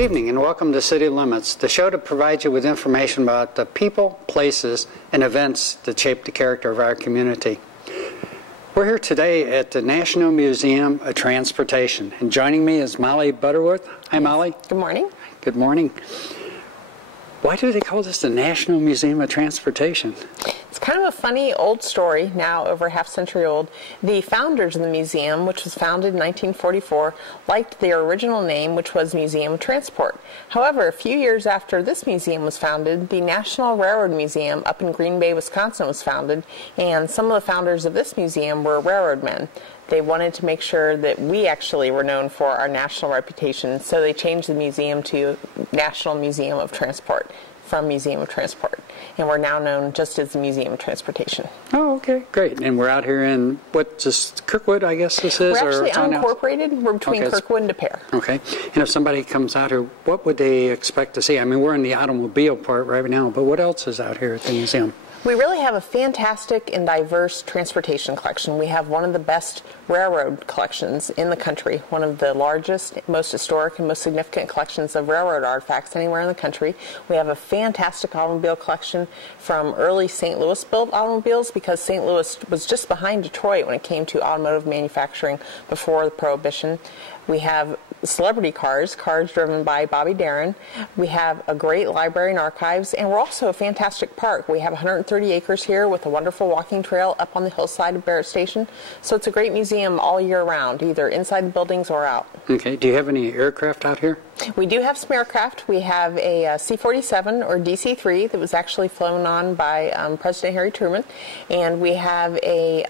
Good evening and welcome to City Limits, the show to provide you with information about the people, places, and events that shape the character of our community. We're here today at the National Museum of Transportation, and joining me is Molly Butterworth. Hi, Molly. Good morning. Good morning. Why do they call this the National Museum of Transportation? It's kind of a funny old story, now over half a century old. The founders of the museum, which was founded in 1944, liked their original name, which was Museum of Transport. However, a few years after this museum was founded, the National Railroad Museum up in Green Bay, Wisconsin was founded, and some of the founders of this museum were railroad men. They wanted to make sure that we actually were known for our national reputation, so they changed the museum to National Museum of Transport from Museum of Transport. And we're now known just as the Museum of Transportation. Oh, okay, great. And we're out here in, just Kirkwood, I guess this is? We're actually unincorporated. We're between Kirkwood and De Pere. Okay. And if somebody comes out here, what would they expect to see? I mean, we're in the automobile part right now, but what else is out here at the museum? We really have a fantastic and diverse transportation collection. We have one of the best railroad collections in the country, one of the largest, most historic, and most significant collections of railroad artifacts anywhere in the country. We have a fantastic automobile collection from early St. Louis built automobiles, because St. Louis was just behind Detroit when it came to automotive manufacturing before the Prohibition. We have celebrity cars driven by Bobby Darin. We have a great library and archives, and we're also a fantastic park. We have 130 acres here with a wonderful walking trail up on the hillside of Barrett Station. So it's a great museum all year round, either inside the buildings or out. Okay. Do you have any aircraft out here? We do have some aircraft. We have a C-47 or DC-3 that was actually flown on by President Harry Truman, and we have a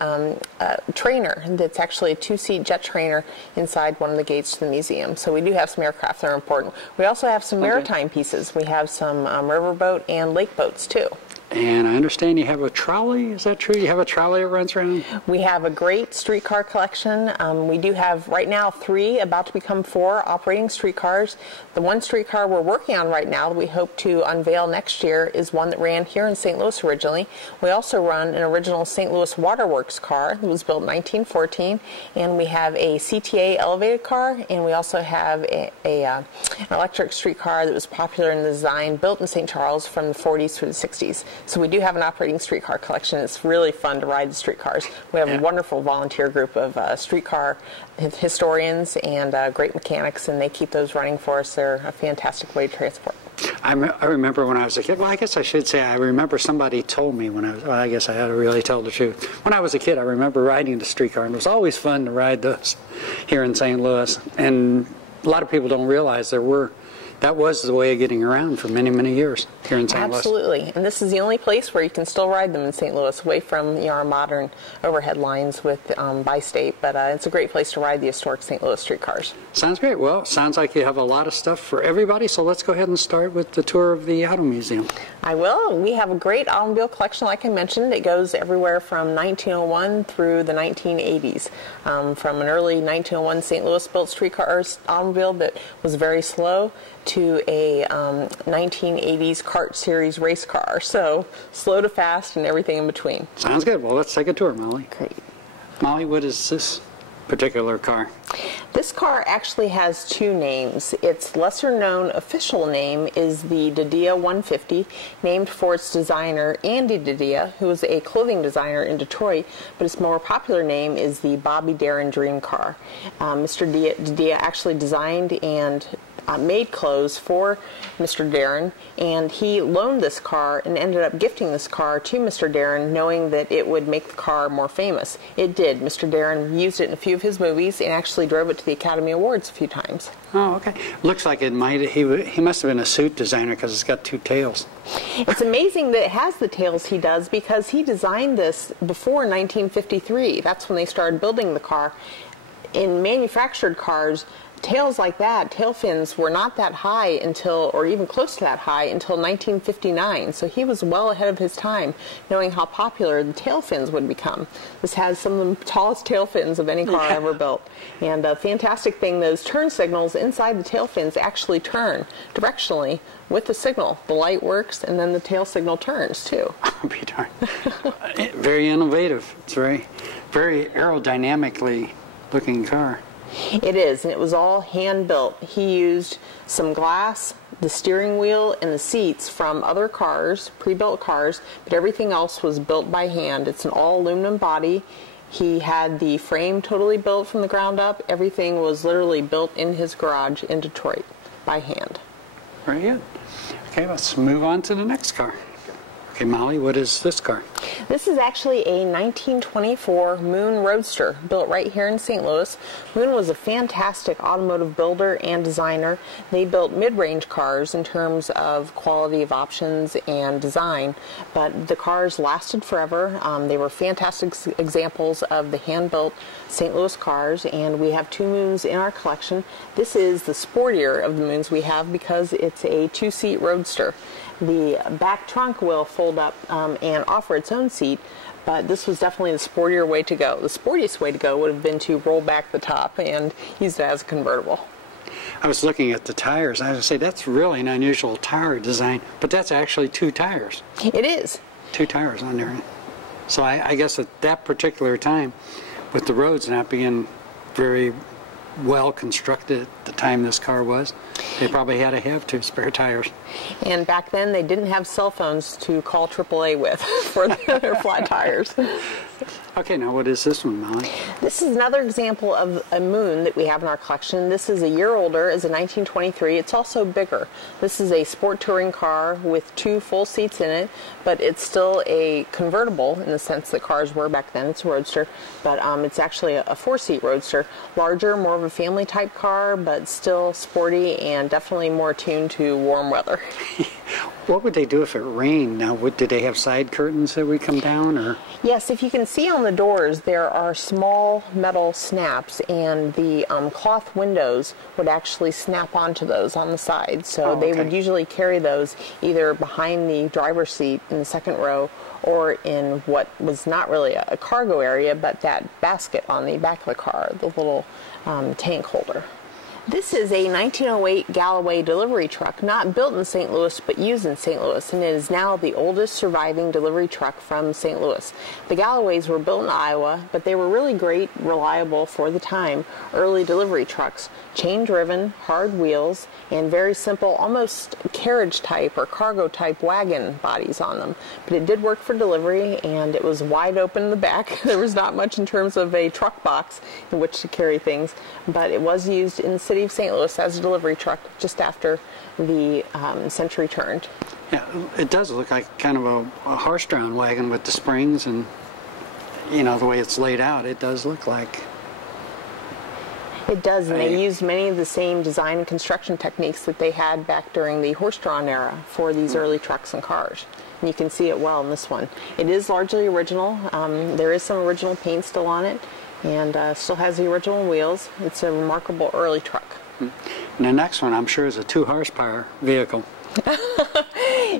trainer that's actually a two-seat jet trainer inside one of the gates to the museum. So we do have some aircraft that are important. We also have some maritime pieces. We have some riverboat and lake boats too. And I understand you have a trolley. Is that true? You have a trolley that runs around? We have a great streetcar collection. We do have right now 3, about to become 4 operating streetcars. The one streetcar we're working on right now that we hope to unveil next year is one that ran here in St. Louis originally. We also run an original St. Louis Waterworks car that was built in 1914, and we have a CTA elevated car, and we also have an electric streetcar that was popular in the design, built in St. Charles from the 40s through the 60s. So we do have an operating streetcar collection. It's really fun to ride the streetcars. We have a wonderful volunteer group of streetcar historians and great mechanics, and they keep those running for us. They're a fantastic way to transport. I remember when I was a kid, well, I guess I should say I remember somebody told me when I was, well, I guess I had to really tell the truth. When I was a kid, I remember riding the streetcar, and it was always fun to ride those here in St. Louis. And a lot of people don't realize that was the way of getting around for many, many years here in St. Louis. Absolutely. And this is the only place where you can still ride them in St. Louis, away from our modern overhead lines with Bi-State. But it's a great place to ride the historic St. Louis streetcars. Sounds great. Well, sounds like you have a lot of stuff for everybody. So let's go ahead and start with the tour of the Auto Museum. I will. We have a great automobile collection, like I mentioned. It goes everywhere from 1901 through the 1980s. From an early 1901 St. Louis built streetcar automobile that was very slow to a 1980s kart series race car. So slow to fast and everything in between. Sounds good. Well, let's take a tour, Molly. Great. Molly, what is this particular car? This car actually has 2 names. Its lesser-known official name is the DeDia 150, named for its designer, Andy DeDia, who was a clothing designer in Detroit, but its more popular name is the Bobby Darin Dream Car. Mr. DeDia actually designed and made clothes for Mr. Darin, and he loaned this car and ended up gifting this car to Mr. Darin, knowing that it would make the car more famous. It did. Mr. Darin used it in a few of his movies and actually drove it to the Academy Awards a few times. Oh, okay. Looks like it might. He must have been a suit designer because it's got 2 tails. It's amazing that it has the tails he does, because he designed this before 1953. That's when they started building the car. In manufactured cars, tails like that, tail fins, were not that high until, or even close to that high, until 1959. So he was well ahead of his time, knowing how popular the tail fins would become. This has some of the tallest tail fins of any car ever built. And a fantastic thing, those turn signals inside the tail fins actually turn directionally with the signal. The light works, and then the tail signal turns too. I'll be darned. Very innovative. It's very, very aerodynamically looking car. It is, and it was all hand-built. He used some glass, the steering wheel, and the seats from other cars, pre-built cars, but everything else was built by hand. It's an all-aluminum body. He had the frame totally built from the ground up. Everything was literally built in his garage in Detroit by hand. Very good. Okay, let's move on to the next car. Okay, Molly, what is this car? This is actually a 1924 Moon Roadster built right here in St. Louis. Moon was a fantastic automotive builder and designer. They built mid-range cars in terms of quality of options and design, but the cars lasted forever. They were fantastic examples of the hand-built St. Louis cars, and we have two Moons in our collection. This is the sportier of the Moons we have because it's a two-seat Roadster. The back trunk will fold up and offer its own seat, but this was definitely the sportier way to go. The sportiest way to go would have been to roll back the top and use it as a convertible. I was looking at the tires. I was going to say, that's really an unusual tire design, but that's actually two tires. It is. Two tires on there. So I guess at that particular time, with the roads not being very well constructed at the time this car was, they probably had to have two spare tires. And back then they didn't have cell phones to call AAA with for their flat tires. Okay, now what is this one, Molly? This is another example of a Moon that we have in our collection. This is a year older, it's a 1923. It's also bigger. This is a sport touring car with two full seats in it, but it's still a convertible in the sense that cars were back then. It's a Roadster, but it's actually a four-seat Roadster. Larger, more of a family type car, but still sporty and definitely more tuned to warm weather. What would they do if it rained? Now, did they have side curtains that would come down, or? Yes, if you can see on the doors, there are small metal snaps, and the cloth windows would actually snap onto those on the side. So they would usually carry those either behind the driver's seat in the second row or in what was not really a cargo area, but that basket on the back of the car, the little tank holder. This is a 1908 Galloway delivery truck, not built in St. Louis, but used in St. Louis, and it is now the oldest surviving delivery truck from St. Louis. The Galloways were built in Iowa, but they were really great, reliable for the time, early delivery trucks. Chain-driven, hard wheels, and very simple, almost carriage-type or cargo-type wagon bodies on them. But it did work for delivery, and it was wide open in the back. There was not much in terms of a truck box in which to carry things, but it was used in the city of St. Louis as a delivery truck just after the century turned. Yeah, it does look like kind of a horse-drawn wagon with the springs, and you know the way it's laid out, it does look like. It does, and they used many of the same design and construction techniques that they had back during the horse-drawn era for these early trucks and cars. And you can see it well in this one. It is largely original. There is some original paint still on it, and still has the original wheels. It's a remarkable early truck. And the next one, I'm sure, is a 2-horsepower vehicle.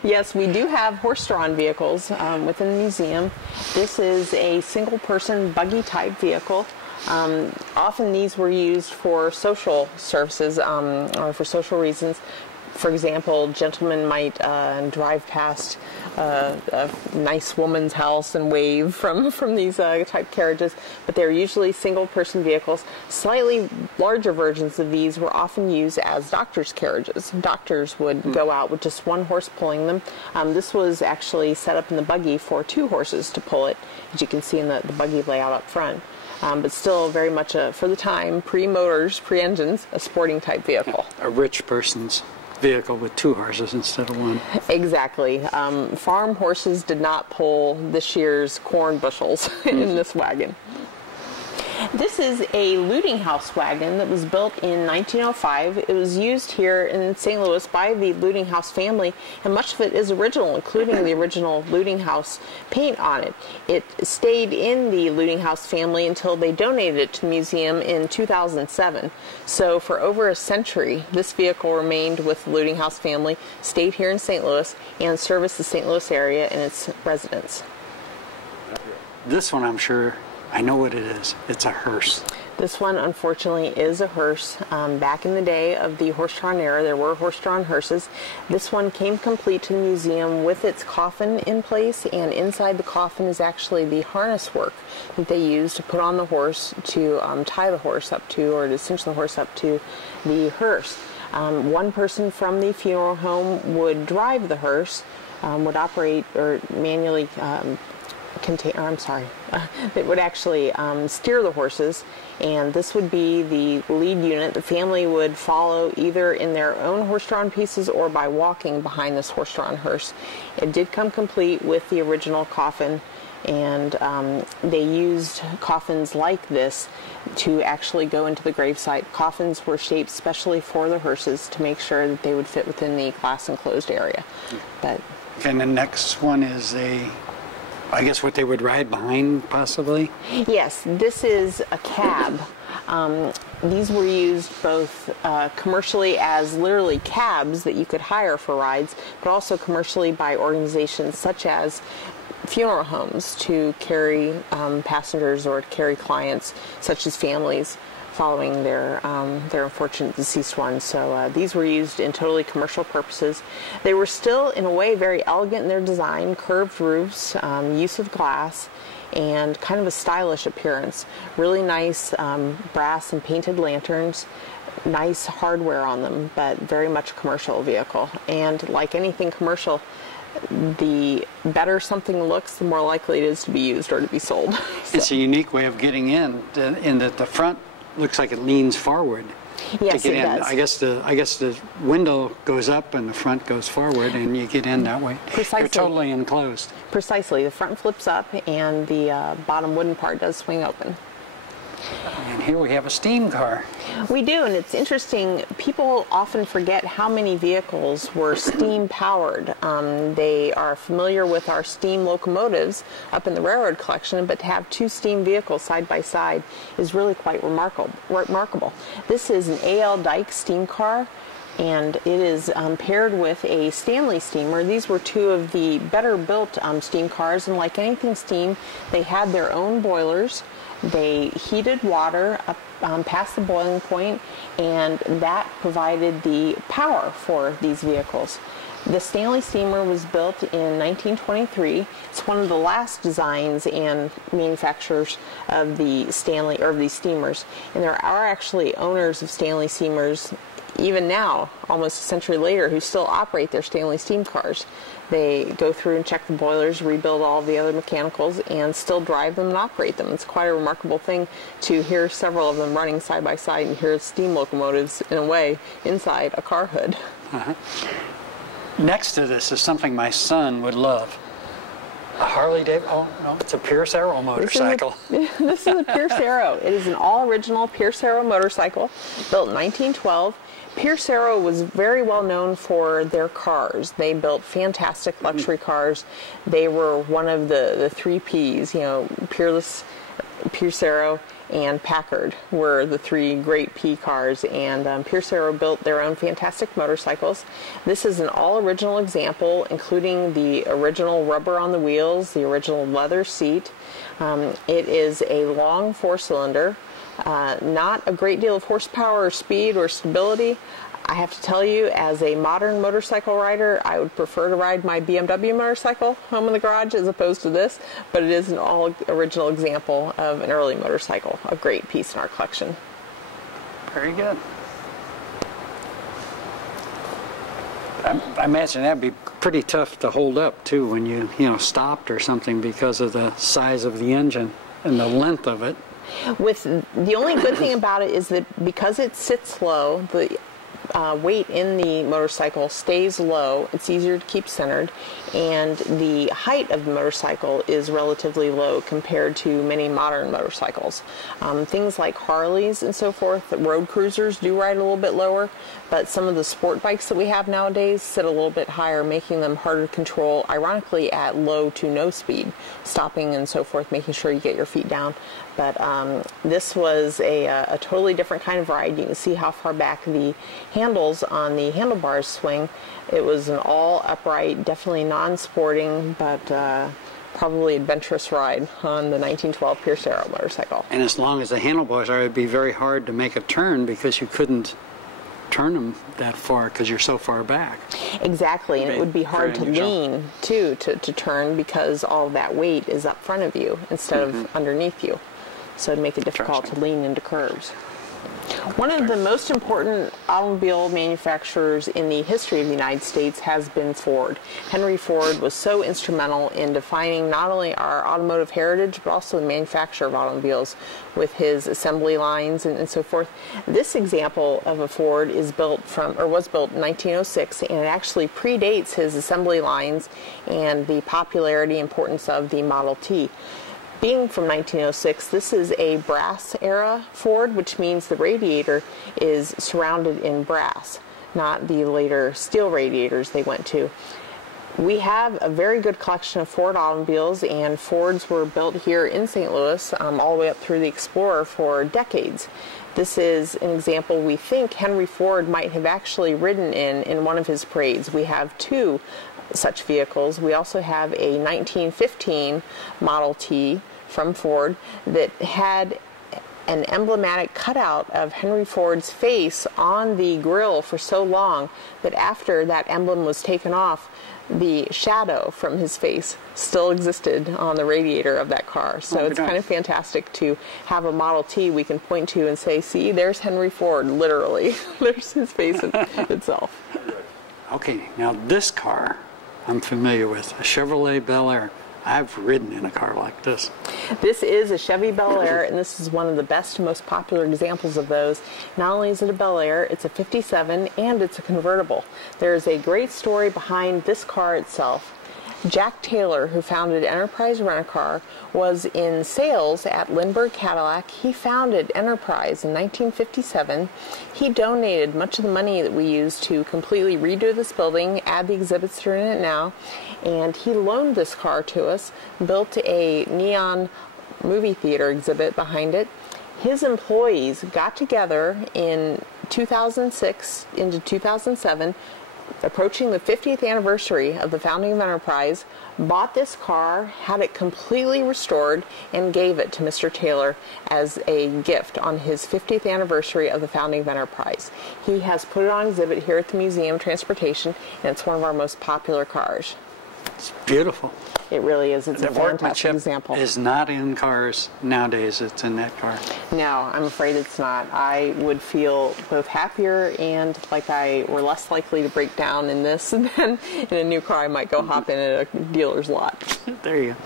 Yes, we do have horse-drawn vehicles within the museum. This is a single-person buggy-type vehicle. Often these were used for social services or for social reasons. For example, gentlemen might drive past a nice woman's house and wave from these type carriages, but they're usually single-person vehicles. Slightly larger versions of these were often used as doctors' carriages. Doctors would go out with just one horse pulling them. This was actually set up in the buggy for 2 horses to pull it, as you can see in the buggy layout up front. But still very much, for the time, pre-motors, pre-engines, a sporting type vehicle. A rich person's vehicle with 2 horses instead of 1. Exactly. Farm horses did not pull this year's corn bushels in this wagon. This is a Looting House wagon that was built in 1905. It was used here in St. Louis by the Looting House family, and much of it is original, including the original Looting House paint on it. It stayed in the Looting House family until they donated it to the museum in 2007. So for over a century, this vehicle remained with the Looting House family, stayed here in St. Louis, and serviced the St. Louis area and its residents. This one, I'm sure, I know what it is. It's a hearse. This one, unfortunately, is a hearse. Back in the day of the horse-drawn era, there were horse-drawn hearses. This one came complete to the museum with its coffin in place, and inside the coffin is actually the harness work that they used to put on the horse to tie the horse up to, or to cinch the horse up to the hearse. One person from the funeral home would drive the hearse, would operate or manually it would actually steer the horses, and this would be the lead unit. The family would follow either in their own horse-drawn pieces or by walking behind this horse-drawn hearse. It did come complete with the original coffin, and they used coffins like this to actually go into the gravesite. Coffins were shaped specially for the hearses to make sure that they would fit within the glass enclosed area. But and the next one is I guess what they would ride behind, possibly? Yes, this is a cab. These were used both commercially as literally cabs that you could hire for rides, but also commercially by organizations such as funeral homes to carry passengers or to carry clients, such as families following their unfortunate deceased ones. So these were used in totally commercial purposes. They were still, in a way, very elegant in their design, curved roofs, use of glass, and kind of a stylish appearance. Really nice brass and painted lanterns, nice hardware on them, but very much a commercial vehicle. And like anything commercial, the better something looks, the more likely it is to be used or to be sold. So. It's a unique way of getting in that the front looks like it leans forward. Yes, to get it in. does. I guess the window goes up and the front goes forward, and you get in that way. Precisely. You're totally enclosed. Precisely. The front flips up, and the bottom wooden part does swing open. And here we have a steam car. We do, and it's interesting. People often forget how many vehicles were steam powered. They are familiar with our steam locomotives up in the railroad collection, but to have two steam vehicles side by side is really quite remarkable. This is an A.L. Dyke steam car, and it is paired with a Stanley steamer. These were two of the better built steam cars, and like anything steam, they had their own boilers. They heated water up past the boiling point, and that provided the power for these vehicles. The Stanley steamer was built in 1923. It's one of the last designs and manufacturers of the Stanley, or of these steamers, and there are actually owners of Stanley steamers even now, almost a century later, who still operate their Stanley steam cars. They go through and check the boilers, rebuild all the other mechanicals, and still drive them and operate them. It's quite a remarkable thing to hear several of them running side by side and hear steam locomotives, in a way, inside a car hood. Uh-huh. Next to this is something my son would love. A Harley Davidson. Oh, no, it's a Pierce Arrow motorcycle. This is a Pierce Arrow. It is an all-original Pierce Arrow motorcycle built in 1912. Pierce Arrow was very well known for their cars. They built fantastic luxury cars. They were one of the three Ps, Peerless, Pierce Arrow, and Packard were the three great P cars, and Pierce Arrow built their own fantastic motorcycles. This is an all-original example, including the original rubber on the wheels, the original leather seat. It is a long four-cylinder. Not a great deal of horsepower or speed or stability. I have to tell you, as a modern motorcycle rider, I would prefer to ride my BMW motorcycle home in the garage as opposed to this, but it is an all-original example of an early motorcycle, a great piece in our collection. Very good. I imagine that'd be pretty tough to hold up, too, when you stopped or something because of the size of the engine and the length of it. The only good thing about it is that because it sits low, the weight in the motorcycle stays low. It's easier to keep centered, and the height of the motorcycle is relatively low compared to many modern motorcycles. Things like Harleys and so forth, road cruisers do ride a little bit lower, but some of the sport bikes that we have nowadays sit a little bit higher, making them harder to control, ironically at low to no speed, stopping and so forth, making sure you get your feet down. But this was a totally different kind of ride. You can see how far back the handles on the handlebars swing. It was an all upright, definitely non-sporting, but probably adventurous ride on the 1912 Pierce Arrow motorcycle. And as long as the handlebars are, it'd be very hard to make a turn because you couldn't turn them that far because you're so far back. Exactly, and it would be hard to neutral. lean too to turn because all of that weight is up front of you instead of underneath you. So it'd make it difficult to lean into curves. One of the most important automobile manufacturers in the history of the United States has been Ford. Henry Ford was so instrumental in defining not only our automotive heritage, but also the manufacture of automobiles with his assembly lines and so forth. This example of a Ford was built in 1906, and it actually predates his assembly lines and the popularity and importance of the Model T. Being from 1906, this is a brass era Ford, which means the radiator is surrounded in brass, not the later steel radiators they went to. We have a very good collection of Ford automobiles, and Fords were built here in St. Louis all the way up through the Explorer for decades. This is an example we think Henry Ford might have actually ridden in one of his parades. We have two such vehicles. We also have a 1915 Model T from Ford that had an emblematic cutout of Henry Ford's face on the grille for so long that after that emblem was taken off, the shadow from his face still existed on the radiator of that car. So it's kind of fantastic to have a Model T we can point to and say, see, there's Henry Ford, literally. There's his face itself. Okay, now this car I'm familiar with, a Chevrolet Bel Air. I've ridden in a car like this. This is a Chevy Bel Air, and this is one of the best and most popular examples of those. Not only is it a Bel Air, it's a 57, and it's a convertible. There is a great story behind this car itself. Jack Taylor, who founded Enterprise Rent-A-Car, was in sales at Lindbergh Cadillac. He founded Enterprise in 1957. He donated much of the money that we used to completely redo this building, add the exhibits that are in it now, and he loaned this car to us, built a neon movie theater exhibit behind it. His employees got together in 2006 into 2007, approaching the 50th anniversary of the founding of Enterprise, bought this car, had it completely restored, and gave it to Mr. Taylor as a gift on his 50th anniversary of the founding of Enterprise. He has put it on exhibit here at the Museum of Transportation, and it's one of our most popular cars. It's beautiful. It really is. It's a fantastic workmanship example. is not in cars nowadays. It's in that car. No, I'm afraid it's not. I would feel both happier and like I were less likely to break down in this than in a new car I might go hop in at a dealer's lot. There you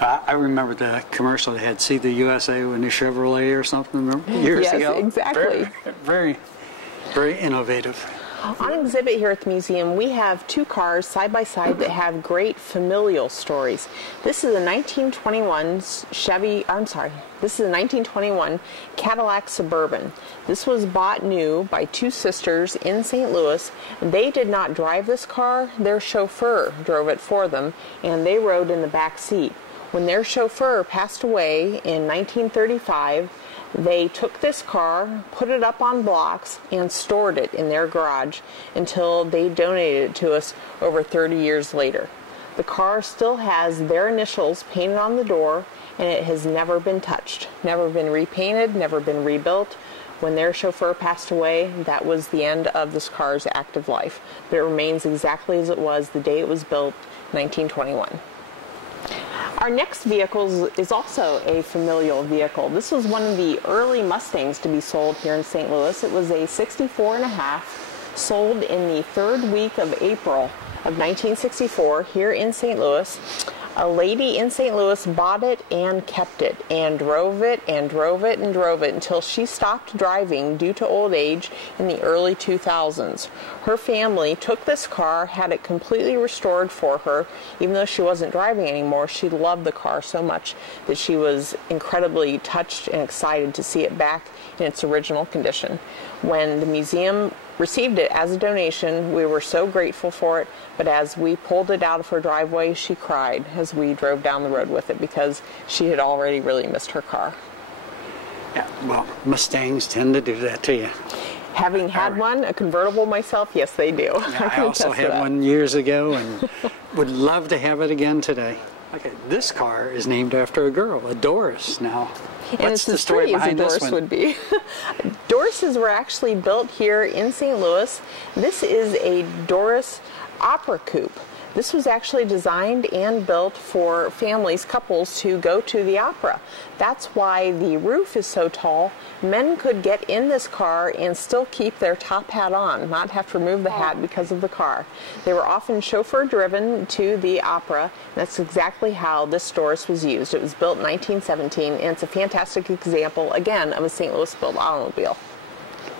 go. I remember the commercial they had, "See the USA with a new Chevrolet" or something, remember? Years ago. Yes, exactly. Very, very innovative. On exhibit here at the museum, we have two cars side by side that have great familial stories. This is a 1921 this is a 1921 Cadillac Suburban. This was bought new by two sisters in St. Louis. They did not drive this car. Their chauffeur drove it for them, and they rode in the back seat. When their chauffeur passed away in 1935, they took this car, put it up on blocks, and stored it in their garage until they donated it to us over 30 years later. The car still has their initials painted on the door, and it has never been touched, never been repainted, never been rebuilt. When their chauffeur passed away, that was the end of this car's active life. But it remains exactly as it was the day it was built, 1921. Our next vehicle is also a familial vehicle. This was one of the early Mustangs to be sold here in St. Louis. It was a 64.5, sold in the third week of April of 1964 here in St. Louis. A lady in St. Louis bought it and kept it and drove it and drove it and drove it until she stopped driving due to old age in the early 2000s. Her family took this car, had it completely restored for her. Even though she wasn't driving anymore, she loved the car so much that she was incredibly touched and excited to see it back in its original condition. When the museum received it as a donation, we were so grateful for it, but as we pulled it out of her driveway, she cried as we drove down the road with it because she had already really missed her car. Yeah, well, Mustangs tend to do that to you. Having had one, a convertible myself, yes, they do. Yeah, I also had one years ago and would love to have it again today. Okay. this car is named after a girl, a Doris. Now, And what's it's the as story pretty as a behind this Doris one? would be. Dorises were actually built here in St. Louis. This is a Doris Opera Coupe. This was actually designed and built for families, couples to go to the opera. That's why the roof is so tall. Men could get in this car and still keep their top hat on, not have to remove the hat because of the car. They were often chauffeur driven to the opera. That's exactly how this Doris was used. It was built in 1917, and it's a fantastic example, again, of a St. Louis built automobile.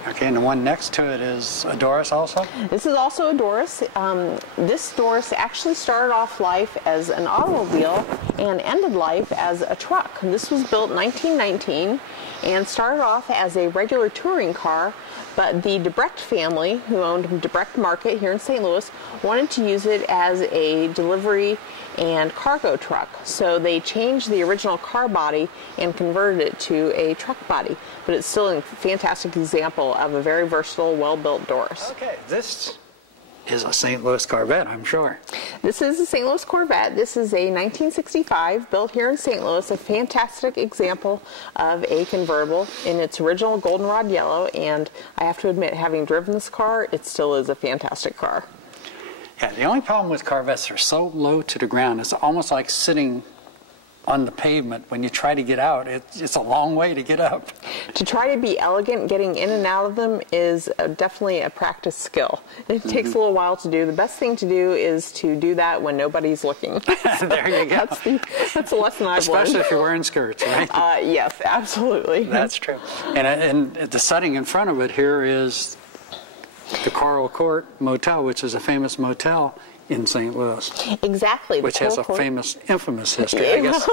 Okay, and the one next to it is a Doris also? This is also a Doris. This Doris actually started off life as an automobile and ended life as a truck. This was built in 1919 and started off as a regular touring car, but the Debrecht family, who owned Debrecht Market here in St. Louis, wanted to use it as a delivery and cargo truck. So they changed the original car body and converted it to a truck body. But it's still a fantastic example of a very versatile, well-built Doris. Okay, this is a St. Louis Corvette, I'm sure. This is a St. Louis Corvette. This is a 1965 built here in St. Louis, a fantastic example of a convertible in its original goldenrod yellow, and I have to admit, having driven this car, it still is a fantastic car. Yeah, the only problem with Corvettes, they're so low to the ground. It's almost like sitting on the pavement. When you try to get out, it's a long way to get up. To try to be elegant, getting in and out of them is definitely a practice skill. It takes a little while to do. The best thing to do is to do that when nobody's looking. There you go. That's the lesson I've learned. Especially if you're wearing skirts, right? Yes, absolutely. That's true. And the setting in front of it here is the Coral Court Motel, which is a famous motel in St. Louis. Exactly. Which has a famous, infamous history, I guess.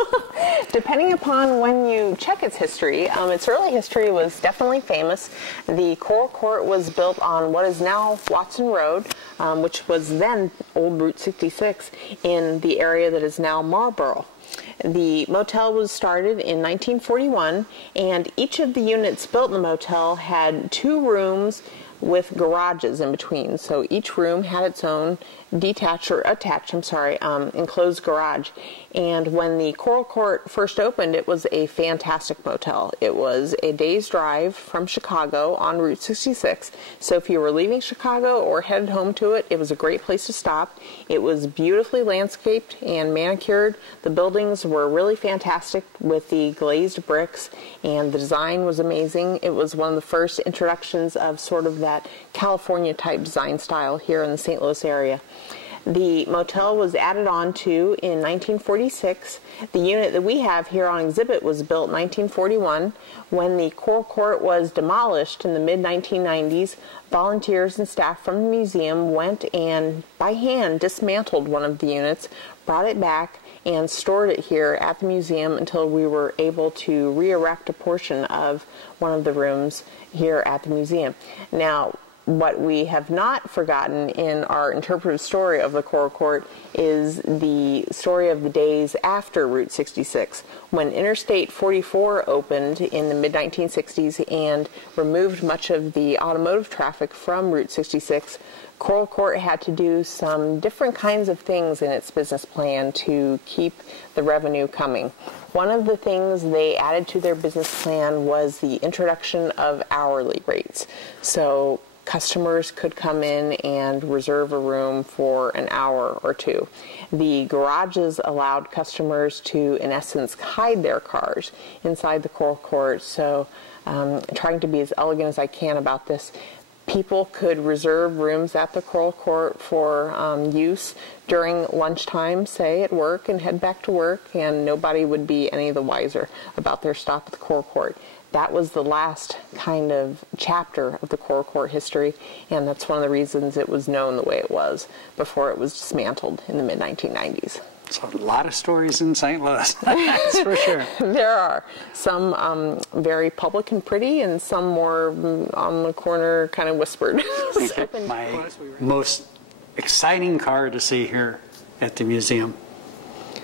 Depending upon when you check its history, its early history was definitely famous. The Coral Court was built on what is now Watson Road, which was then Old Route 66 in the area that is now Marlboro. The motel was started in 1941, and each of the units built in the motel had 2 rooms with garages in between. So each room had its own enclosed garage. And when the Coral Court first opened, it was a fantastic motel. It was a day's drive from Chicago on Route 66. So if you were leaving Chicago or headed home to it, it was a great place to stop. It was beautifully landscaped and manicured. The buildings were really fantastic with the glazed bricks, and the design was amazing. It was one of the first introductions of sort of that California type design style here in the St. Louis area. The motel was added on to in 1946. The unit that we have here on exhibit was built in 1941. When the Coral Court was demolished in the mid-1990s, volunteers and staff from the museum went and by hand dismantled one of the units, brought it back, and stored it here at the museum until we were able to re-erect a portion of one of the rooms here at the museum. Now, what we have not forgotten in our interpretive story of the Coral Court is the story of the days after Route 66. When Interstate 44 opened in the mid-1960s and removed much of the automotive traffic from Route 66, Coral Court had to do some different kinds of things in its business plan to keep the revenue coming. One of the things they added to their business plan was the introduction of hourly rates. So customers could come in and reserve a room for an hour or 2. The garages allowed customers to, in essence, hide their cars inside the Coral Court. So trying to be as elegant as I can about this, people could reserve rooms at the Coral Court for use during lunchtime, say, at work, and head back to work, and nobody would be any the wiser about their stop at the Coral Court. That was the last kind of chapter of the Coral Court history, and that's one of the reasons it was known the way it was before it was dismantled in the mid-1990s. So a lot of stories in St. Louis, that's for sure. There are some very public and pretty, and some more on the corner kind of whispered. My most exciting car to see here at the museum.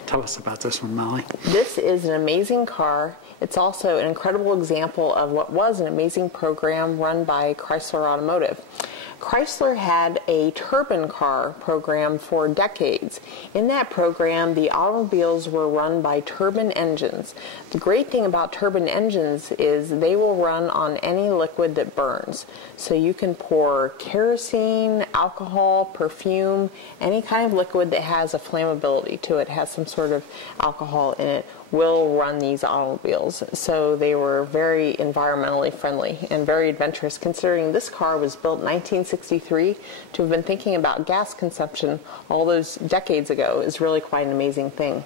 Tell us about this one, Molly. This is an amazing car. It's also an incredible example of what was an amazing program run by Chrysler Automotive. Chrysler had a turbine car program for decades. In that program, the automobiles were run by turbine engines. The great thing about turbine engines is they will run on any liquid that burns. So you can pour kerosene, alcohol, perfume, any kind of liquid that has a flammability to it, has some sort of alcohol in it, will run these automobiles. So they were very environmentally friendly and very adventurous, considering this car was built in 1963. To have been thinking about gas consumption all those decades ago is really quite an amazing thing.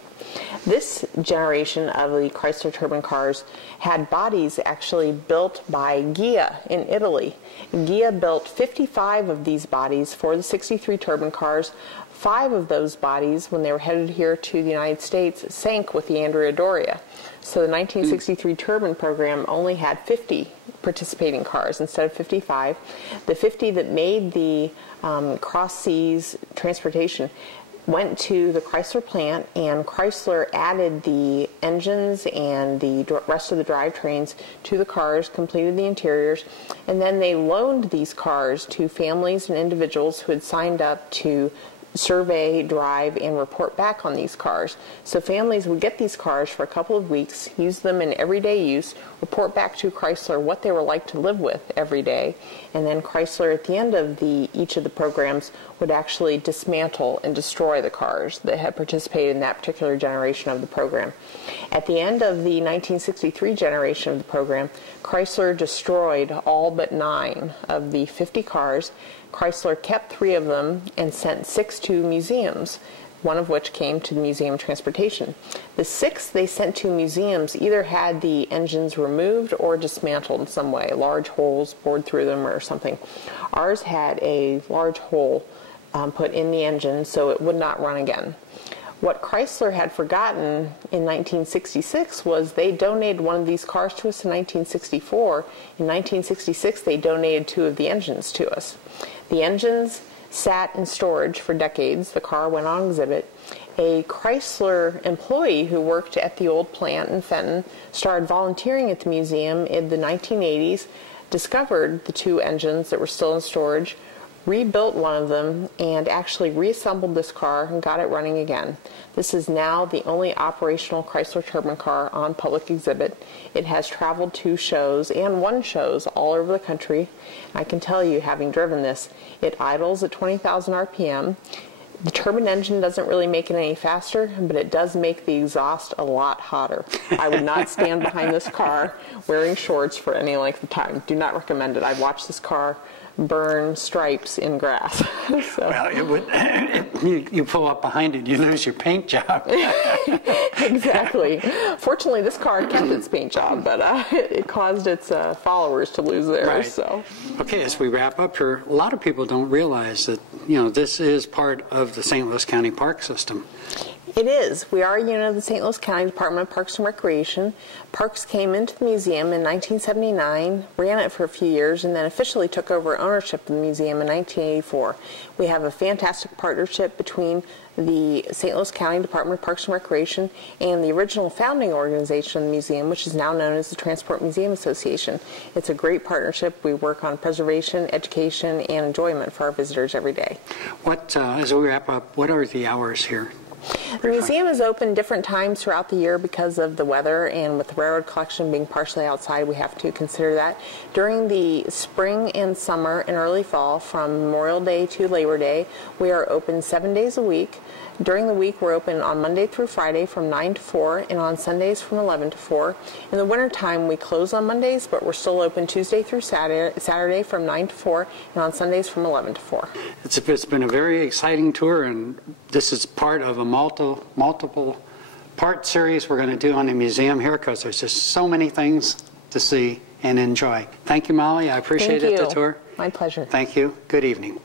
This generation of the Chrysler turbine cars had bodies actually built by Ghia in Italy. Ghia built 55 of these bodies for the 63 turbine cars. 5 of those bodies, when they were headed here to the United States, sank with the Andrea Doria. So the 1963 turbine program only had 50 participating cars instead of 55. The 50 that made the cross-seas transportation went to the Chrysler plant, and Chrysler added the engines and the rest of the drivetrains to the cars, completed the interiors, and then they loaned these cars to families and individuals who had signed up to survey, drive, and report back on these cars. So families would get these cars for a couple of weeks, use them in everyday use, report back to Chrysler what they were like to live with every day, and then Chrysler at the end of each of the programs would actually dismantle and destroy the cars that had participated in that particular generation of the program. At the end of the 1963 generation of the program, Chrysler destroyed all but 9 of the 50 cars. Chrysler kept 3 of them and sent 6 to museums, one of which came to the Museum of Transportation. The 6 they sent to museums either had the engines removed or dismantled in some way, large holes bored through them or something. Ours had a large hole put in the engine so it would not run again. What Chrysler had forgotten in 1966 was they donated one of these cars to us in 1964. In 1966, they donated 2 of the engines to us. The engines sat in storage for decades. The car went on exhibit. A Chrysler employee who worked at the old plant in Fenton started volunteering at the museum in the 1980s, discovered the 2 engines that were still in storage, rebuilt one of them, and actually reassembled this car and got it running again. This is now the only operational Chrysler turbine car on public exhibit. It has traveled 2 shows and won shows all over the country. I can tell you, having driven this, it idles at 20,000 RPM. The turbine engine doesn't really make it any faster, but it does make the exhaust a lot hotter. I would not stand behind this car wearing shorts for any length of time. Do not recommend it. I've watched this car burn stripes in grass. So. Well, it would. You pull up behind it, you lose your paint job. Exactly. Fortunately, this car kept its paint job, but it caused its followers to lose theirs. Right. So. Okay, as we wrap up here, a lot of people don't realize that this is part of the St. Louis County Park System. It is. We are a unit of the St. Louis County Department of Parks and Recreation. Parks came into the museum in 1979, ran it for a few years, and then officially took over ownership of the museum in 1984. We have a fantastic partnership between the St. Louis County Department of Parks and Recreation and the original founding organization of the museum, which is now known as the Transport Museum Association. It's a great partnership. We work on preservation, education, and enjoyment for our visitors every day. As we wrap up, what are the hours here? The museum is open different times throughout the year because of the weather, and with the railroad collection being partially outside, we have to consider that. During the spring and summer and early fall, from Memorial Day to Labor Day, we are open 7 days a week. During the week, we're open on Monday through Friday from 9 to 4, and on Sundays from 11 to 4. In the wintertime, we close on Mondays, but we're still open Tuesday through Saturday from 9 to 4, and on Sundays from 11 to 4. It's been a very exciting tour, and this is part of a multiple part series we're going to do on the museum here, because there's just so many things to see and enjoy. Thank you, Molly. I appreciated the tour. My pleasure. Thank you. Good evening.